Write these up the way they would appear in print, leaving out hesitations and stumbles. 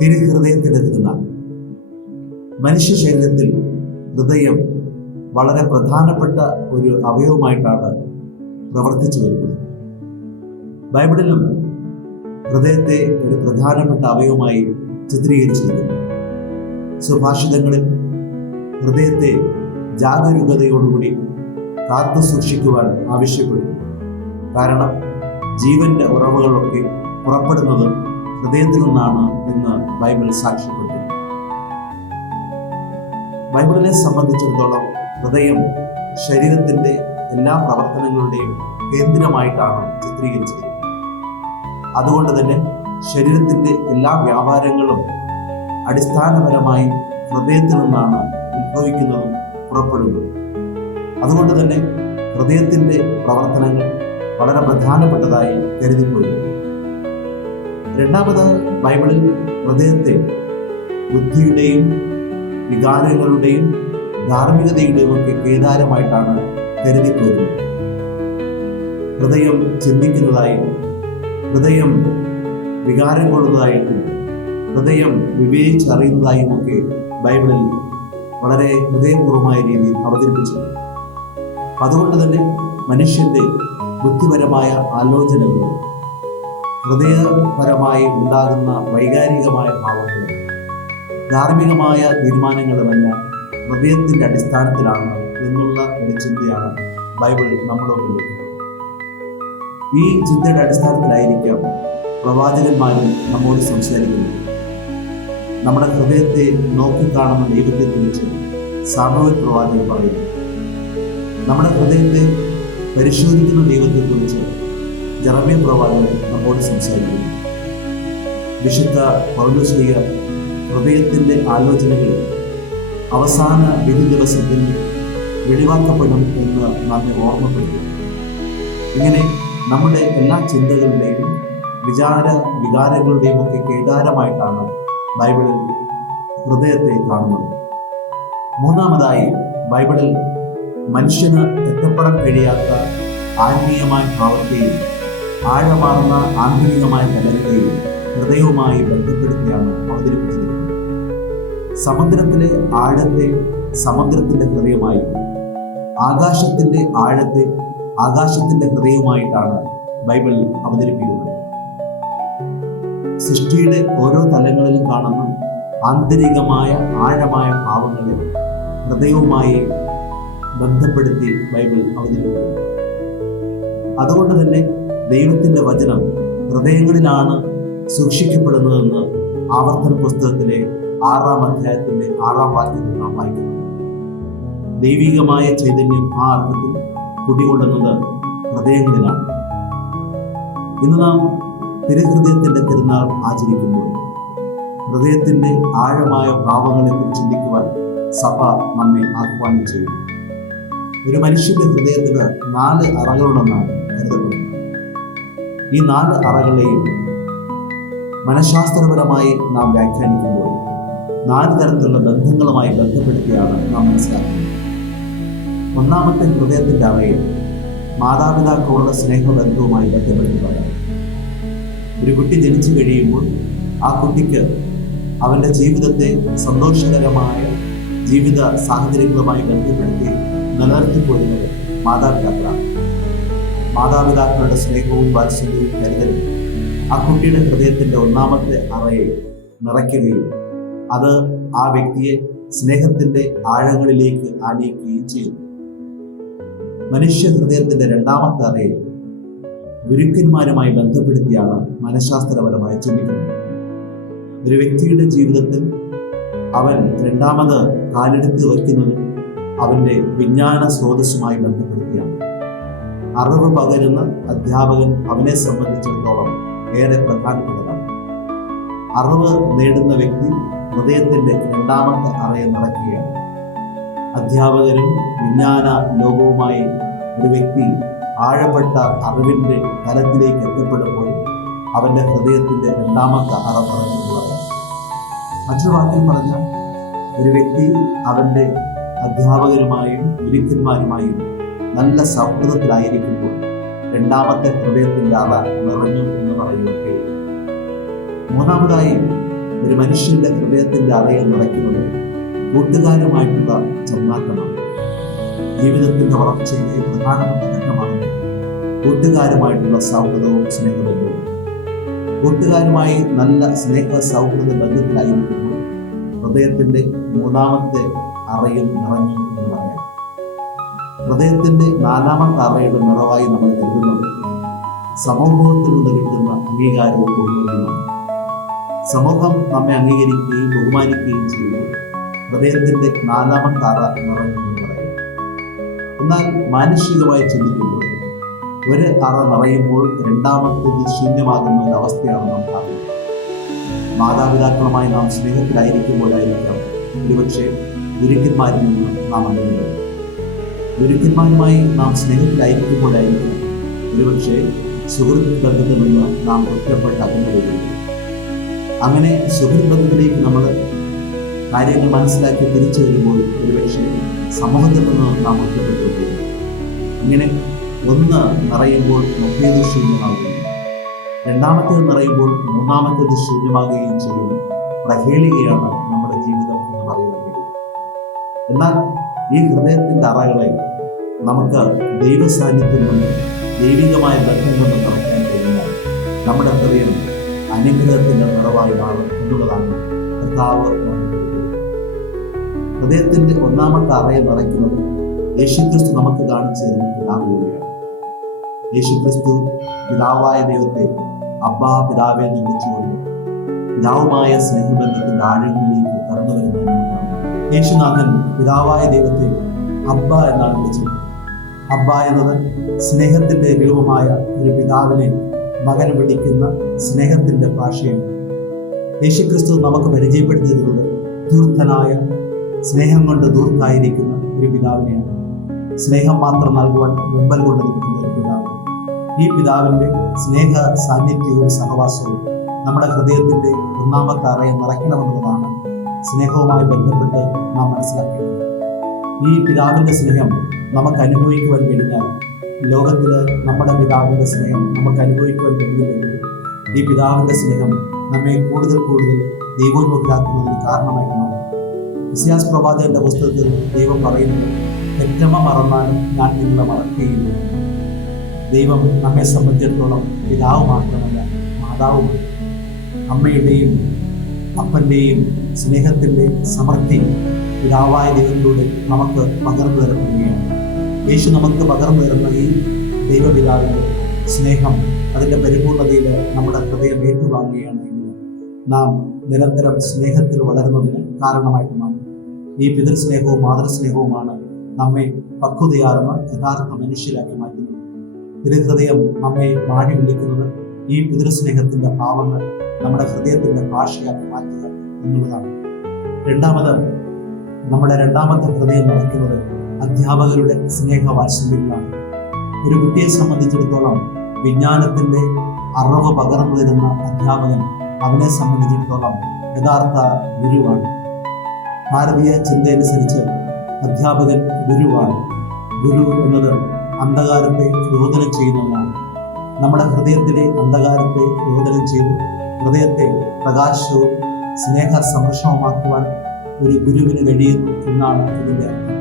തിരുഹൃദയത്തിൻ്റെ തിരുനാൾ. മനുഷ്യ ശരീരത്തിൽ ഹൃദയം വളരെ പ്രധാനപ്പെട്ട ഒരു അവയവമായിട്ടാണ് പ്രവർത്തിച്ചു വരുന്നത്. ബൈബിളിലും ഹൃദയത്തെ ഒരു പ്രധാനപ്പെട്ട അവയവമായി ചിത്രീകരിച്ചിരിക്കുന്നു. സുഭാഷിതങ്ങളിൽ ഹൃദയത്തെ ജാഗരൂകതയോടുകൂടി കാത്തു സൂക്ഷിക്കുവാൻ ആവശ്യപ്പെടുന്നു. കാരണം ജീവന്റെ ഉറവുകളൊക്കെ പുറപ്പെടുന്നത് ഹൃദയത്തിൽ നിന്നാണ് എന്ന് ബൈബിൾ സാക്ഷ്യപ്പെടുന്നു. ബൈബിളിനെ സംബന്ധിച്ചിടത്തോളം ഹൃദയം ശരീരത്തിന്റെ എല്ലാ പ്രവർത്തനങ്ങളുടെയും കേന്ദ്രമായിട്ടാണ് ചിത്രീകരിച്ചിരിക്കുന്നത്. അതുകൊണ്ട് തന്നെ ശരീരത്തിന്റെ എല്ലാ വ്യാപാരങ്ങളും അടിസ്ഥാനപരമായി ഹൃദയത്തിൽ നിന്നാണ് ഉത്ഭവിക്കുന്നതും പുറപ്പെടുന്നതും. അതുകൊണ്ട് തന്നെ ഹൃദയത്തിന്റെ പ്രവർത്തനങ്ങൾ വളരെ പ്രധാനപ്പെട്ടതായി കരുതിപ്പോയിരുന്നു. രണ്ടാമത്, ബൈബിളിൽ ഹൃദയത്തെ ബുദ്ധിയുടെയും വികാരങ്ങളുടെയും ധാർമ്മികതയുടെയും ഒക്കെ കേദാരമായിട്ടാണ് കരുതിപ്പോരുന്നത്. ഹൃദയം ചിന്തിക്കുന്നതായും ഹൃദയം വികാരം കൊള്ളുന്നതായിട്ടും ഹൃദയം വിവേചിച്ചറിയുന്നതായും ഒക്കെ ബൈബിളിൽ വളരെ ഹൃദയപൂർവമായ രീതിയിൽ അവതരിപ്പിച്ചിട്ടുണ്ട്. അതുകൊണ്ട് തന്നെ മനുഷ്യന്റെ ബുദ്ധിപരമായ ആലോചനകളും ഹൃദയപരമായി ഉണ്ടാകുന്ന വൈകാരികമായ ഭാവങ്ങളും ധാർമ്മികമായ തീരുമാനങ്ങളുമെല്ലാം ഹൃദയത്തിന്റെ അടിസ്ഥാനത്തിലാണ് എന്നുള്ള ഒരു ചിന്തയാണ് ബൈബിൾ നമ്മളോട് കൊടുക്കുന്നത്. ഈ ചിന്തയുടെ അടിസ്ഥാനത്തിലായിരിക്കാം പ്രവാചകന്മാരും നമ്മോട് സംസാരിക്കുന്നത്. നമ്മുടെ ഹൃദയത്തെ നോക്കിക്കാണുന്ന ദൈവത്തെക്കുറിച്ച് സാമുവേൽ പ്രവാചകൻ പറയുന്നു. നമ്മുടെ ഹൃദയത്തെ പരിശോധിക്കുന്ന ദൈവത്തെക്കുറിച്ച് ജെറമ്യ പ്രവാചകൻ നമ്മോട് സംസാരിക്കുന്നു. വിശുദ്ധ പൗലോസ്ലീഹ ഹൃദയത്തിൻ്റെ ആലോചനകൾ അവസാന വിധി ദിവസത്തിൽ വെളിവാക്കപ്പെടും എന്ന് നമ്മെ ഓർമ്മപ്പെടുത്തും. ഇങ്ങനെ നമ്മുടെ എല്ലാ ചിന്തകളുടെയും വികാരങ്ങളുടെയും ഒക്കെ കേദാരമായിട്ടാണ് ബൈബിളിൽ ഹൃദയത്തെ കാണുന്നത്. മൂന്നാമതായി, ബൈബിളിൽ മനുഷ്യന് എത്തപ്പെടാൻ കഴിയാത്ത ആത്മീയമായ ഭാവത്തെയും ആഴമാർന്ന ആന്തരികമായ തലങ്ങളെയും ഹൃദയവുമായി ബന്ധപ്പെടുത്തിയാണ് അവതരിപ്പിച്ചിരിക്കുന്നത്. സമുദ്രത്തിലെ ആഴത്തെ സമുദ്രത്തിന്റെ ഹൃദയമായി, ആകാശത്തിന്റെ ആഴത്തെ ആകാശത്തിന്റെ ഹൃദയവുമായിട്ടാണ് ബൈബിൾ അവതരിപ്പിക്കുന്നത്. സൃഷ്ടിയുടെ ഓരോ തലങ്ങളിലും കാണുന്ന ആന്തരികമായ ആഴമായ ഭാവങ്ങളെ ഹൃദയവുമായി ബന്ധപ്പെടുത്തി ബൈബിൾ അവതരിപ്പിക്കുന്നു. അതുകൊണ്ട് തന്നെ ദൈവത്തിന്റെ വചനം ഹൃദയങ്ങളിലാണ് സൂക്ഷിക്കപ്പെടുന്നതെന്ന് ആവർത്തന പുസ്തകത്തിലെ 6-ാം അധ്യായത്തിന്റെ 6-ാം വാക്യത്തിൽ നാം വായിക്കുന്നു. ദൈവികമായ ചൈതന്യം ആ അർത്ഥത്തിൽ കുടികൊള്ളുന്നത് ഹൃദയങ്ങളിലാണ്. ഇന്ന് നാം തിരുഹൃദയത്തിന്റെ തിരുനാൾ ആചരിക്കുമ്പോൾ ഹൃദയത്തിന്റെ ആഴമായ ഭാവങ്ങളെക്കുറിച്ച് ചിന്തിക്കുവാൻ സഭ നമ്മെ ആഹ്വാനം ചെയ്യുന്നു. ഒരു മനുഷ്യന്റെ ഹൃദയത്തിന് 4 അറകളുണ്ടെന്നാണ് കരുതപ്പെടുന്നത്. ഈ 4 അറകളെയും മനഃശാസ്ത്രപരമായി നാം വ്യാഖ്യാനിക്കുമ്പോൾ 4 തരത്തിലുള്ള ബന്ധങ്ങളുമായി ബന്ധപ്പെടുത്തിയാണ് നാം മനസ്സിലാക്കുന്നത്. ഒന്നാമത്തെ ഹൃദയത്തിന്റെ അറയെ മാതാപിതാക്കളുടെ സ്നേഹബന്ധവുമായി ബന്ധപ്പെടുത്തി പറയാം. ഒരു കുട്ടി ജനിച്ചു കഴിയുമ്പോൾ ആ കുട്ടിക്ക് അവൻ്റെ ജീവിതത്തെ സന്തോഷകരമായ ജീവിത സാഹചര്യങ്ങളുമായി ബന്ധപ്പെടുത്തി നിലനിർത്തിപ്പോരുന്നത് മാതാപിതാക്കളാണ്. മാതാപിതാക്കളുടെ സ്നേഹവും വാത്സല്യവും കരുതലും ആ കുട്ടിയുടെ ഹൃദയത്തിൻ്റെ ഒന്നാമത്തെ അറയെ നിറയ്ക്കുകയും അത് ആ വ്യക്തിയെ സ്നേഹത്തിൻ്റെ ആഴങ്ങളിലേക്ക് ആനയിക്കുകയും ചെയ്യുന്നു. മനുഷ്യ ഹൃദയത്തിൻ്റെ രണ്ടാമത്തെ അറയെ ഗുരുക്കന്മാരുമായി ബന്ധപ്പെടുത്തിയാണ് മനഃശാസ്ത്രപരമായി ചിന്തിക്കുന്നത്. ഒരു വ്യക്തിയുടെ ജീവിതത്തിൽ അവൻ രണ്ടാമത് കാലെടുത്ത് വയ്ക്കുന്നത് അവൻ്റെ വിജ്ഞാന സ്രോതസ്സുമായി ബന്ധപ്പെടുത്തിയാണ്. അറിവ് പകരുന്ന അധ്യാപകൻ അവനെ സംബന്ധിച്ചിടത്തോളം ഏറെ പ്രധാനപ്പെട്ടതാണ്. അറിവ് നേടുന്ന വ്യക്തി ഹൃദയത്തിൻ്റെ രണ്ടാമത്തെ അറയെ നിറയ്ക്കുകയാണ്. അധ്യാപകരും വിജ്ഞാന ലോകവുമായി ഒരു വ്യക്തി ആഴപ്പെട്ട അറിവിൻ്റെ തലത്തിലേക്ക് എത്തപ്പെടുമ്പോൾ അവൻ്റെ ഹൃദയത്തിൻ്റെ രണ്ടാമത്തെ അറ നിറഞ്ഞെന്നുള്ളത്. മറ്റൊരു വാക്കിൽ പറഞ്ഞാൽ ഒരു വ്യക്തി അവൻ്റെ അധ്യാപകരുമായും ഗുരുക്കന്മാരുമായും നല്ല സൗഹൃദത്തിലായിരിക്കുമ്പോൾ രണ്ടാമത്തെ ഹൃദയത്തിൻ്റെ അറ നിറഞ്ഞു എന്ന് പറയുകയും. മൂന്നാമതായി ഒരു മനുഷ്യന്റെ ഹൃദയത്തിന്റെ അറയെ നിറയ്ക്കുന്നത് കൂട്ടുകാരുമായിട്ടുള്ള ചങ്ങാത്തമാണ്. ജീവിതത്തിന്റെ വളർച്ചയിലെ പ്രധാനപ്പെട്ട ഘട്ടമാണ് കൂട്ടുകാരുമായിട്ടുള്ള സൗഹൃദവും സ്നേഹബന്ധവും. കൂട്ടുകാരുമായി നല്ല സ്നേഹ സൗഹൃദ ബന്ധത്തിലായിരിക്കുമ്പോൾ ഹൃദയത്തിന്റെ മൂന്നാമത്തെ അറയിൽ നിറഞ്ഞു എന്ന് പറയാം. ഹൃദയത്തിന്റെ നാലാമത്തെ അറയുടെ നിറവായി നമ്മൾ കരുതുന്നത് സമൂഹത്തിൽ നിന്ന് കിട്ടുന്ന അംഗീകാരവും ബഹുമതിയുമാണ്. സമൂഹം നമ്മെ അംഗീകരിക്കുകയും ബഹുമാനിക്കുകയും ചെയ്യുമ്പോൾ ഹൃദയത്തിന്റെ നാലാമത്തെ അറ നിറഞ്ഞു എന്ന് പറയാം. എന്നാൽ മാനുഷികമായി ചിന്തിക്കുമ്പോൾ ഒരു അറ നിറയുമ്പോൾ രണ്ടാമത്തേത് ശൂന്യമാകുന്ന ഒരു അവസ്ഥയാണ് നാം കാണുന്നത്. മാതാപിതാക്കളുമായി നാം സ്നേഹത്തിലായിരിക്കുമ്പോഴായിരിക്കാം ഒരുപക്ഷെ ഗുരുക്കന്മാരിൽ നിന്ന് നാം അറിയുന്നത്. ഗുരുക്കന്മാരുമായി നാം സ്നേഹത്തിലായിരിക്കുമ്പോഴായിരിക്കും ഒരുപക്ഷെ സുഹൃത്ത് ബന്ധത്തിൽ നിന്ന് നാം ഒറ്റപ്പെട്ട് അകന്നു പോകുന്നത്. അങ്ങനെ സുഹൃത്ത് ബന്ധത്തിലേക്ക് നമ്മൾ കാര്യങ്ങൾ മനസ്സിലാക്കി തിരിച്ചു വരുമ്പോൾ ഒരുപക്ഷെ സമൂഹത്തിൽ നിന്ന് നാം ഒറ്റപ്പെട്ടു പോകും. ഇങ്ങനെ ഒന്ന് നിറയുമ്പോൾ മറ്റേത് ശൂന്യമാകുകയും രണ്ടാമത്തേത് നിറയുമ്പോൾ മൂന്നാമത്തേത് ശൂന്യമാകുകയും ചെയ്യുന്നു. പ്രഹേളികയാണ് നമ്മുടെ ജീവിതം എന്ന് പറയുന്നത്. എന്നാൽ ഈ ഹൃദയത്തിൻ്റെ അറകളെ നമുക്ക് ദൈവ സാന്നിധ്യം കൊണ്ട് ദൈവികമായ ബന്ധം കൊണ്ട് നിറയ്ക്കാൻ കഴിഞ്ഞാൽ നമ്മുടെ ഹൃദയം അനുഗ്രഹത്തിൻ്റെ നിറവായി മാറും എന്നുള്ളതാണ് കർത്താവ്. ഹൃദയത്തിൻ്റെ ഒന്നാമത്തെ അറയെ നിറയ്ക്കുന്നത് യേശുക്രിസ്തു നമുക്ക് കാണിച്ചു തരുന്ന പിതാവിലൂടെയാണ്. യേശുക്രിസ്തു പിതാവായ ദൈവത്തെ അബ്ബാ പിതാവെ എന്ന് വിളിച്ചുകൊണ്ട് പിതാവുമായ സ്നേഹബന്ധത്തിന്റെ ആഴങ്ങളിലേക്ക് കടന്നു വരുന്നതിനാണ് യേശുനാഥൻ പിതാവായ ദൈവത്തെ അബ്ബ എന്നാണ് വിളിച്ചത്. അബ്ബ എന്നത് സ്നേഹത്തിന്റെ രൂപമായ ഒരു പിതാവിനെ മകൻ വിളിക്കുന്ന സ്നേഹത്തിന്റെ ഭാഷയാണ്. യേശുക്രിസ്തു നമുക്ക് പരിചയപ്പെടുത്തി തരുന്നത് ധൂർത്തനായ, സ്നേഹം കൊണ്ട് ധൂർത്തായിരിക്കുന്ന ഒരു പിതാവിനെയാണ്. സ്നേഹം മാത്രം നൽകുവാൻ വെമ്പൽ കൊണ്ട് നിൽക്കുന്ന ഒരു പിതാവ്. ഈ പിതാവിന്റെ സ്നേഹ സാന്നിധ്യവും സഹവാസവും നമ്മുടെ ഹൃദയത്തിന്റെ ഒന്നാമത്തെ അറയെ നിറയ്ക്കണമെന്നുള്ളതാണ് സ്നേഹവുമായി ബന്ധപ്പെട്ട് നാം മനസ്സിലാക്കേണ്ടത്. ഈ പിതാവിന്റെ സ്നേഹം നമുക്ക് അനുഭവിക്കുവാൻ കഴിഞ്ഞാൽ ലോകത്തിൽ നമ്മുടെ പിതാവിന്റെ സ്നേഹം നമുക്ക് അനുഭവിക്കുവാൻ കഴിയില്ലെങ്കിൽ ഈ പിതാവിന്റെ സ്നേഹം നമ്മെ കൂടുതൽ കൂടുതൽ ദൈവോന്മുഖരാക്കുന്നതിന് കാരണമായി മാറും. ഇസ്യാസ് പ്രവാചകന്റെ പുസ്തകത്തിൽ ദൈവം പറയുന്നത്, പെറ്റമ്മ മറന്നാലും ഞാൻ നിങ്ങളെ മറക്കുകയില്ല. ദൈവം നമ്മെ സംബന്ധിച്ചിടത്തോളം പിതാവ് മാത്രമല്ല, മാതാവുമാണ്. അമ്മയുടെയും അപ്പൻ്റെയും സ്നേഹത്തിൻ്റെ സമൃദ്ധി പിതാവായ ദൈവത്തിലൂടെ നമുക്ക് പകർന്നു തരപ്പെടുകയാണ്. യേശു നമുക്ക് പകർന്നു തരുന്ന ഈ ദൈവപിതാവിൻ്റെ സ്നേഹം അതിൻ്റെ പരിപൂർണതയിൽ നമ്മുടെ ഹൃദയം ഏറ്റുവാങ്ങുകയാണെങ്കിൽ നാം നിരന്തരം സ്നേഹത്തിൽ വളരുന്നതിന് കാരണമായിട്ട് മാറും. ഈ പിതൃസ്നേഹവും മാതൃസ്നേഹവുമാണ് നമ്മെ പക്വതയാർന്ന യഥാർത്ഥ മനുഷ്യരാക്കി മാറ്റുന്നത്. തിരുഹൃദയം നമ്മെ മാടി വിളിക്കുന്നത് ഈ പിതൃസ്നേഹത്തിന്റെ ഭാവങ്ങൾ നമ്മുടെ ഹൃദയത്തിന്റെ ഭാഷയാക്കി മാറ്റുക എന്നുള്ളതാണ്. നമ്മുടെ രണ്ടാമത്തെ ഹൃദയം നിറയ്ക്കുന്നത് അധ്യാപകരുടെ സ്നേഹവാത്സല്യങ്ങളാണ്. ഒരു കുട്ടിയെ സംബന്ധിച്ചിടത്തോളം വിജ്ഞാനത്തിന്റെ അറിവ് പകർന്നു തരുന്ന അധ്യാപകൻ അവനെ സംബന്ധിച്ചിടത്തോളം യഥാർത്ഥ ഗുരുവാണ്. ഭാരതീയ ചിന്തയനുസരിച്ച് അധ്യാപകൻ ഗുരുവാണ്. ഗുരു എന്നത് അന്ധകാരത്തെ രോദനം ചെയ്യുന്നവനാണ്. നമ്മുടെ ഹൃദയത്തിലെ അന്ധകാരത്തെ രോദനം ചെയ്ത് ഹൃദയത്തെ പ്രകാശവും സ്നേഹ സംരക്ഷണവുമാക്കുവാൻ ഒരു ഗുരുവിന് കഴിയുന്നു എന്നാണ് ഇതിൻ്റെ അർത്ഥം.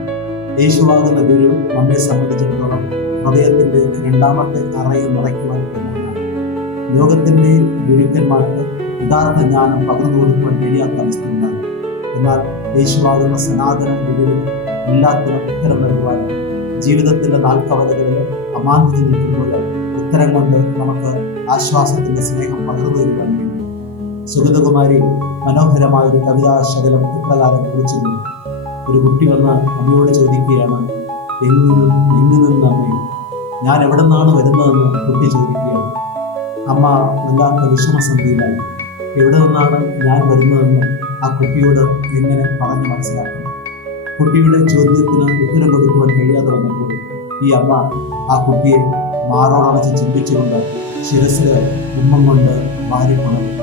യേശുവാകുന്ന ഗുരു നമ്മെ സംബന്ധിച്ചിടത്തോളം ഹൃദയത്തിൻ്റെ രണ്ടാമത്തെ അറയെ നിറയ്ക്കുവാൻ കഴിയുന്നതാണ്. ലോകത്തിൻ്റെ ഗുരുക്കന്മാർക്ക് യഥാർത്ഥ ജ്ഞാനം പകർന്നു കൊടുക്കുവാൻ കഴിയാത്ത അവസ്ഥ ഉണ്ടാകും. എന്നാൽ യേശുവാകുന്ന സനാതന ഗുരുവിന് എല്ലാത്തിനും ഉത്തരം നൽകുവാൻ ജീവിതത്തിൻ്റെ നാൽക്കവലകളിൽ അമാന്തിച്ച് നിൽക്കുമ്പോൾ ഉത്തരം കൊണ്ട് നമുക്ക് ആശ്വാസത്തിന്റെ സ്നേഹം പകർന്നു തരുവാൻ വേണ്ടി സുഗതകുമാരി മനോഹരമായ ഒരു കവിതാ ശകലം ഇപ്രകാരം കുറിച്ചിരുന്നു. ഒരു കുട്ടി വന്ന് അമ്മയോട് ചോദിക്കുകയാണ്, എങ്ങു നിന്ന് അമ്മേ, ഞാൻ എവിടെ നിന്നാണ് വരുന്നതെന്ന് കുട്ടി ചോദിക്കുകയാണ്. അമ്മ വല്ലാത്ത വിഷമസന്ധിയിലായി. എവിടെ നിന്നാണ് ഞാൻ വരുന്നതെന്ന് ആ കുട്ടിയോട് എങ്ങനെ പറഞ്ഞു മനസ്സിലാക്കണം? കുട്ടിയുടെ ചോദ്യത്തിന് ഉത്തരം കൊടുക്കുവാൻ കഴിയാതെ വന്നപ്പോൾ ഈ അമ്മ ആ കുട്ടിയെ മാറോടണച്ച് ചിന്തിച്ചുകൊണ്ട് ശിരസിൽ ഉമ്മം കൊണ്ട് വാരിപ്പുണർന്നു.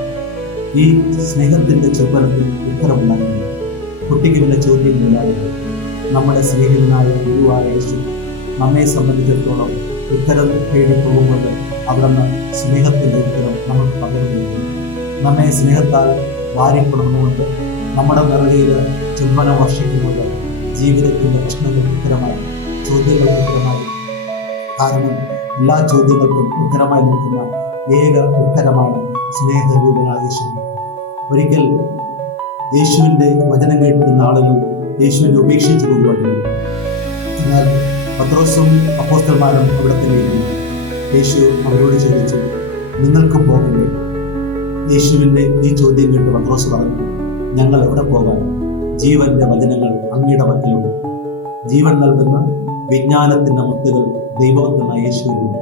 ഈ സ്നേഹത്തിന്റെ ചുവരത്തിൽ ഉത്തരവുണ്ടായിരുന്നു. കുട്ടിക്ക് പിന്നെ ചോദ്യമില്ലായിരുന്നു. നമ്മുടെ സ്നേഹിതനായ ഗുരുവായ യേശു നമ്മെ സംബന്ധിച്ചിടത്തോളം ഉത്തരം തേടി പോകുമ്പോൾ അവിടുന്ന് സ്നേഹത്തിന്റെ ഉത്തരം നമുക്ക് പകർന്നു. നമ്മെ സ്നേഹത്താൽ വാരിപ്പുണർന്നുകൊണ്ട് നമ്മുടെ നിറകയിൽ ചുംബനം വർഷിക്കുന്നത് ജീവിതത്തിൻ്റെ പ്രശ്നങ്ങൾക്ക് ഉത്തരമായി, ചോദ്യങ്ങൾക്ക് ഉത്തരമായി. കാരണം എല്ലാ ചോദ്യങ്ങൾക്കും ഉത്തരമായി നിൽക്കുന്ന ഏക ഉത്തരമാണ് സ്നേഹരൂപനായ യേശു. ഒരിക്കൽ യേശുവിൻ്റെ വചനം കേട്ടിരുന്ന ആളുകൾ യേശുവിനെ ഉപേക്ഷിച്ചു പോകുവാൻ. എന്നാൽ പത്രോസും അപ്പോസ്തലന്മാരും അവിടെ തന്നെ ഇരുന്നു. യേശു അവരോട് ചോദിച്ചു, നിങ്ങൾക്കും പോകണ്ടേ? യേശുവിൻ്റെ ഈ ചോദ്യം കേട്ട് പത്രോസ് പറഞ്ഞു, ഞങ്ങൾ എവിടെ പോകാൻ? ജീവന്റെ വചനങ്ങൾ അങ്ങയുടെ പക്കലുണ്ട്. ജീവൻ നൽകുന്ന വിജ്ഞാനത്തിൻ്റെ മുത്തുകൾ ദൈവമെന്ന യേശുവിനുണ്ട്.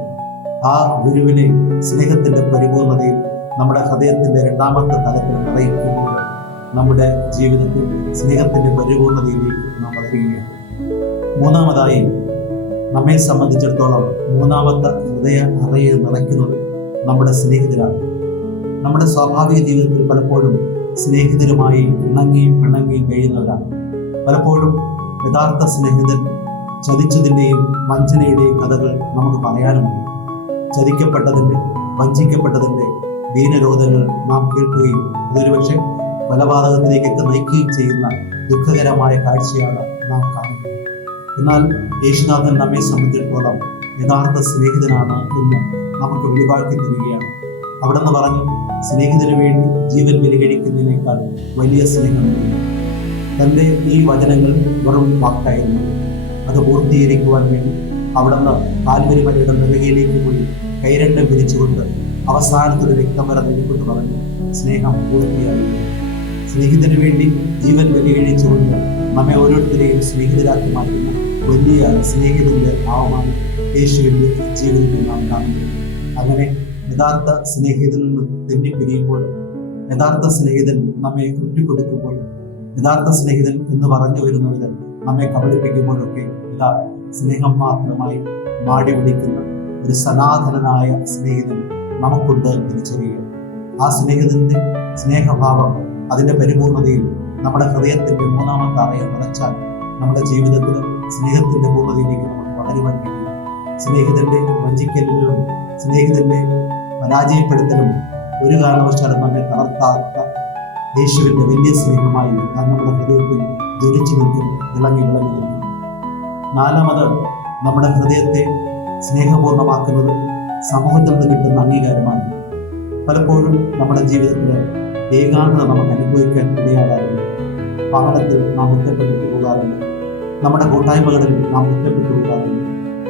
ആ ഗുരുവിനെ സ്നേഹത്തിൻ്റെ പരിപൂർണതയിൽ നമ്മുടെ ഹൃദയത്തിൻ്റെ രണ്ടാമത്തെ തലത്തിൽ നിറയിക്കുമ്പോൾ നമ്മുടെ ജീവിതത്തിൽ സ്നേഹത്തിൻ്റെ പരിപൂർണതയിലേക്ക് നാം വളരുകയാണ്. മൂന്നാമതായി, നമ്മെ സംബന്ധിച്ചിടത്തോളം മൂന്നാമത്തെ ഹൃദയ അറയെ നിറയ്ക്കുന്നത് നമ്മുടെ സ്നേഹിതരാണ്. നമ്മുടെ സ്വാഭാവിക ജീവിതത്തിൽ പലപ്പോഴും സ്നേഹിതരുമായി ഇണങ്ങിയും പിണങ്ങിയും കഴിയുന്നവരാണ്. പലപ്പോഴും യഥാർത്ഥ സ്നേഹിതൻ ചതിച്ചതിൻ്റെയും വഞ്ചനയുടെയും കഥകൾ നമുക്ക് പറയാനുണ്ട്. ചതിക്കപ്പെട്ടതിൻ്റെ, വഞ്ചിക്കപ്പെട്ടതിൻ്റെ ദീനരോധങ്ങൾ നാം കേൾക്കുകയും അതൊരുപക്ഷെ കൊലപാതകത്തിലേക്കൊക്കെ നയിക്കുകയും ചെയ്യുന്ന ദുഃഖകരമായ കാഴ്ചയാണ് നാം കാണുന്നത്. എന്നാൽ യേശുനാഥൻ നമ്മെ സംബന്ധിച്ചിടത്തോളം യഥാർത്ഥ സ്നേഹിതനാണ് എന്ന് നമുക്ക് വെളിവാക്കി തരികയാണ്. അവിടെ നിന്ന് പറഞ്ഞു, സ്നേഹിതന് വേണ്ടി ജീവൻ ബലികഴിക്കുന്നതിനേക്കാൾ വലിയ സ്നേഹമില്ല. തൻ്റെ ഈ വചനങ്ങൾ വെറും വാക്കായിരുന്നു. അത് പൂർത്തീകരിക്കുവാൻ വേണ്ടി അവിടെ നിന്ന് കാൽവരി മലയുടെ നെറുകയിലേക്ക് പോയി കൈരണ്ടം പിരിച്ചുകൊണ്ട് അവസാനത്തൊരു രക്തം വരെ നൽകിക്കൊണ്ട് പറഞ്ഞു, സ്നേഹം പൂർത്തിയായി. സ്നേഹിതന് വേണ്ടി ജീവൻ ബലികഴിച്ചുകൊണ്ട് നമ്മെ ഓരോരുത്തരെയും സ്നേഹിതരാക്കി മാറ്റുന്ന വലിയ സ്നേഹിതന്റെ ഭാവമാണ് യേശുവിൻ്റെ ജീവിതത്തിൽ നാം കാണുന്നത്. അങ്ങനെ യഥാർത്ഥ സ്നേഹിതനിൽ നിന്ന് തെന്നിപ്പിരിയുമ്പോൾ, യഥാർത്ഥ സ്നേഹിതൻ നമ്മെ ഒറ്റിക്കൊടുക്കുമ്പോൾ, യഥാർത്ഥ സ്നേഹിതൻ എന്ന് പറഞ്ഞു വരുന്നവർ നമ്മെ കബളിപ്പിക്കുമ്പോഴൊക്കെ ഇതാ സ്നേഹം മാത്രമായി മാടി വിളിക്കുന്ന ഒരു സനാതനനായ സ്നേഹിതൻ നമുക്കുണ്ട് തിരിച്ചറിയുക. ആ സ്നേഹിതന്റെ സ്നേഹഭാവം, അതിൻ്റെ പരിപൂർണതയിൽ നമ്മുടെ ഹൃദയത്തിൻ്റെ മൂന്നാമത്തെ അറയെ നിറച്ചാൽ നമ്മുടെ ജീവിതത്തിൽ സ്നേഹത്തിൻ്റെ പൂർണ്ണതയിലേക്ക് നമുക്ക് വളരുവാൻ കഴിയും. സ്നേഹിതന്റെ വഞ്ചിക്കലിലും സ്നേഹിതന്റെ പരാജയപ്പെടുത്തലും ഒരു കാരണവശാലും നമ്മെ തളർത്താത്ത യേശുവിൻ്റെ വലിയ സ്നേഹമായി നമ്മുടെ ഹൃദയത്തിൽ ജ്വലിച്ചു നിൽക്കും, വിളങ്ങി നിൽക്കും. നാലാമത്, നമ്മുടെ ഹൃദയത്തെ സ്നേഹപൂർണ്ണമാക്കുന്നത് സമൂഹത്തിൽ നിന്ന് കിട്ടുന്ന അംഗീകാരമാണ്. പലപ്പോഴും നമ്മുടെ ജീവിതത്തിൽ ഏകാന്തത നമുക്ക് അനുഭവിക്കാൻ ഇടയാകാറുണ്ട്. ഭവനത്തിൽ നാം ഒറ്റപ്പെട്ടു പോകാറുണ്ട്. നമ്മുടെ കൂട്ടായ്മകളിൽ നാം ഒറ്റപ്പെട്ടു പോകാറുണ്ട്.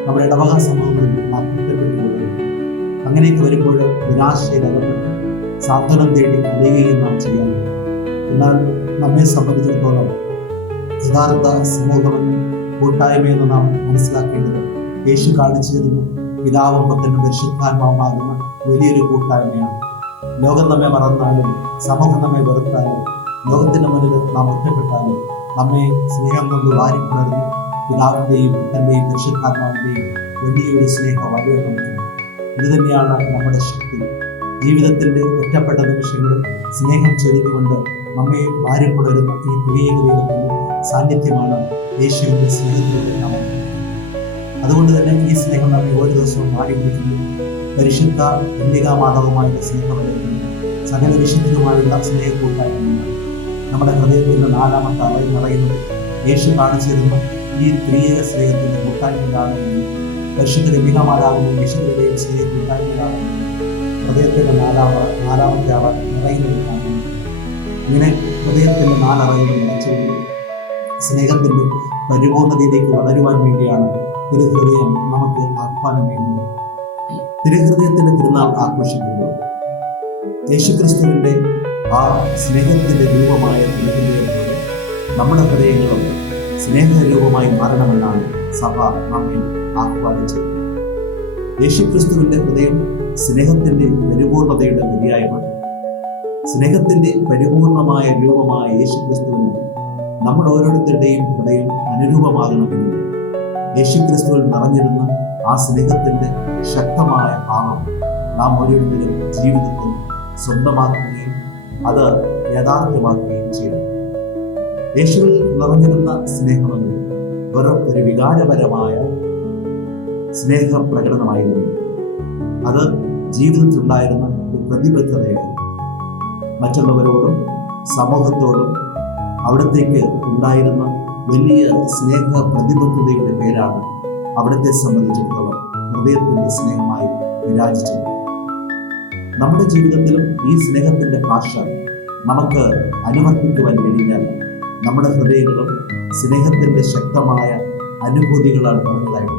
നമ്മുടെ ഇടവക സമൂഹങ്ങളിൽ നാം ഒറ്റപ്പെട്ടു പോകാറുണ്ട്. അങ്ങനെയൊക്കെ വരുമ്പോൾ നിരാശയിലകപ്പെട്ട് സാന്ത്വനം തേടി അലയുകയും നാം ചെയ്യാറുണ്ട്. എന്നാൽ നമ്മെ സംബന്ധിച്ചിടത്തോളം യഥാർത്ഥ സമൂഹമെന്നും കൂട്ടായ്മയെന്ന് നാം മനസ്സിലാക്കേണ്ടത് യേശു കാണിച്ചു തരുന്ന പിതാവും പുത്രനും പരിശുദ്ധാത്മാവുമാകുന്ന വലിയൊരു കൂട്ടായ്മയാണ്. ലോകം നമ്മെ മറന്നാലും, സമൂഹം നമ്മെ വെറുത്താലും, ലോകത്തിന് മുന്നിൽ നാം ഒറ്റപ്പെട്ടാലും നമ്മെ സ്നേഹം കൊണ്ട് വാരിപ്പുണർന്ന് പിതാവിൻ്റെയും പുത്രൻ്റെയും പരിശുദ്ധാത്മാവിൻ്റെയും വലിയൊരു സ്നേഹം വലുതാക്കുന്നത്. ഇത് തന്നെയാണ് നമ്മുടെ ശക്തി. ജീവിതത്തിൻ്റെ ഒറ്റപ്പെട്ട നിമിഷങ്ങളിൽ സ്നേഹം ചൊരിഞ്ഞുകൊണ്ട് നമ്മെ വാരിപ്പുണരുന്ന ഈ പ്രിയതയുടെ സാന്നിധ്യമാണ് യേശുവിൻ്റെ സ്നേഹത്തിലൂടെ നാം. അതുകൊണ്ട് തന്നെ ഈ സ്നേഹം നമ്മെ ഓരോ ദിവസവും മാറി പിടിക്കുന്നു. പരിശുദ്ധ കന്യകാമാതാവുമായുള്ള സ്നേഹം, സകല വിശുദ്ധരുമായുള്ള സ്നേഹക്കൂട്ടായ്മയാണ് നമ്മുടെ ഹൃദയത്തിൻ്റെ നാലാമത്തെ അറയിൽ നിറയുന്നത്. യേശു കാണിച്ചു തരുന്ന ഈ ത്രിയേക സ്നേഹത്തിൻ്റെ കൂട്ടായ്മയാണ്. പരിശുദ്ധ കന്യകാമാതാവിൻ്റെയും വിശുദ്ധരുടെയും സ്നേഹക്കൂട്ടായ്മയാണ് ഹൃദയത്തിൻ്റെ നാലാമത്തെ അറ നിറയുന്നത് കാണുന്നത്. ഇങ്ങനെ ഹൃദയത്തിൻ്റെ നാലറകൾ നിറച്ചുകൊണ്ട് സ്നേഹത്തിൻ്റെ പരിപൂർണതയിലേക്ക് വളരുവാൻ വേണ്ടിയാണ് തിരുഹൃദയം നമുക്ക് ആഹ്വാനം ചെയ്യുന്നത്. തിരുഹൃദയത്തിൻ്റെ തിരുനാൾ ആഘോഷിക്കുമ്പോൾ യേശുക്രിസ്തുവിൻ്റെ ആ സ്നേഹത്തിൻ്റെ രൂപമായ തിരുഹൃദയത്തോടെ നമ്മുടെ ഹൃദയങ്ങളും സ്നേഹരൂപമായി മാറണമെന്നാണ് സഭ നമ്മെ ആഹ്വാനിച്ചത്. യേശുക്രിസ്തുവിൻ്റെ ഹൃദയം സ്നേഹത്തിൻ്റെ പരിപൂർണതയുടെ പര്യായമാണ്. സ്നേഹത്തിൻ്റെ പരിപൂർണമായ രൂപമായ യേശുക്രിസ്തുവിന് നമ്മൾ ഓരോരുത്തരുടെയും ഹൃദയം അനുരൂപമാകണമെങ്കിൽ യേശുക്രിസ്തുവിൽ നിറഞ്ഞിരുന്ന ആ സ്നേഹത്തിൻ്റെ ശക്തമായ ഭാവം നാം ഓരോരുത്തരും ജീവിതത്തിൽ സ്വന്തമാക്കുകയും അത് യാഥാർത്ഥ്യമാക്കുകയും ചെയ്യണം. യേശുവിൽ നിറഞ്ഞിരുന്ന സ്നേഹമെന്ന് വെറും ഒരു വികാരപരമായ സ്നേഹപ്രകടനമായിരുന്നു. അത് ജീവിതത്തിലുണ്ടായിരുന്ന ഒരു പ്രതിബദ്ധതയായിരുന്നു. മറ്റുള്ളവരോടും സമൂഹത്തോടും അവിടത്തേക്ക് ഉണ്ടായിരുന്ന വലിയ സ്നേഹ പ്രതിബദ്ധതയുടെ പേരാണ് അവിടത്തെ സംബന്ധിച്ചിടത്തോളം ഹൃദയത്തിന്റെ സ്നേഹമായി വിരാജിച്ചത്. നമ്മുടെ ജീവിതത്തിലും ഈ സ്നേഹത്തിന്റെ ഭാഷ നമുക്ക് അനുവർത്തിക്കുവാൻ കഴിഞ്ഞാൽ നമ്മുടെ ഹൃദയങ്ങളും സ്നേഹത്തിന്റെ ശക്തമായ അനുഭൂതികളാൽ നിറഞ്ഞതായിട്ട്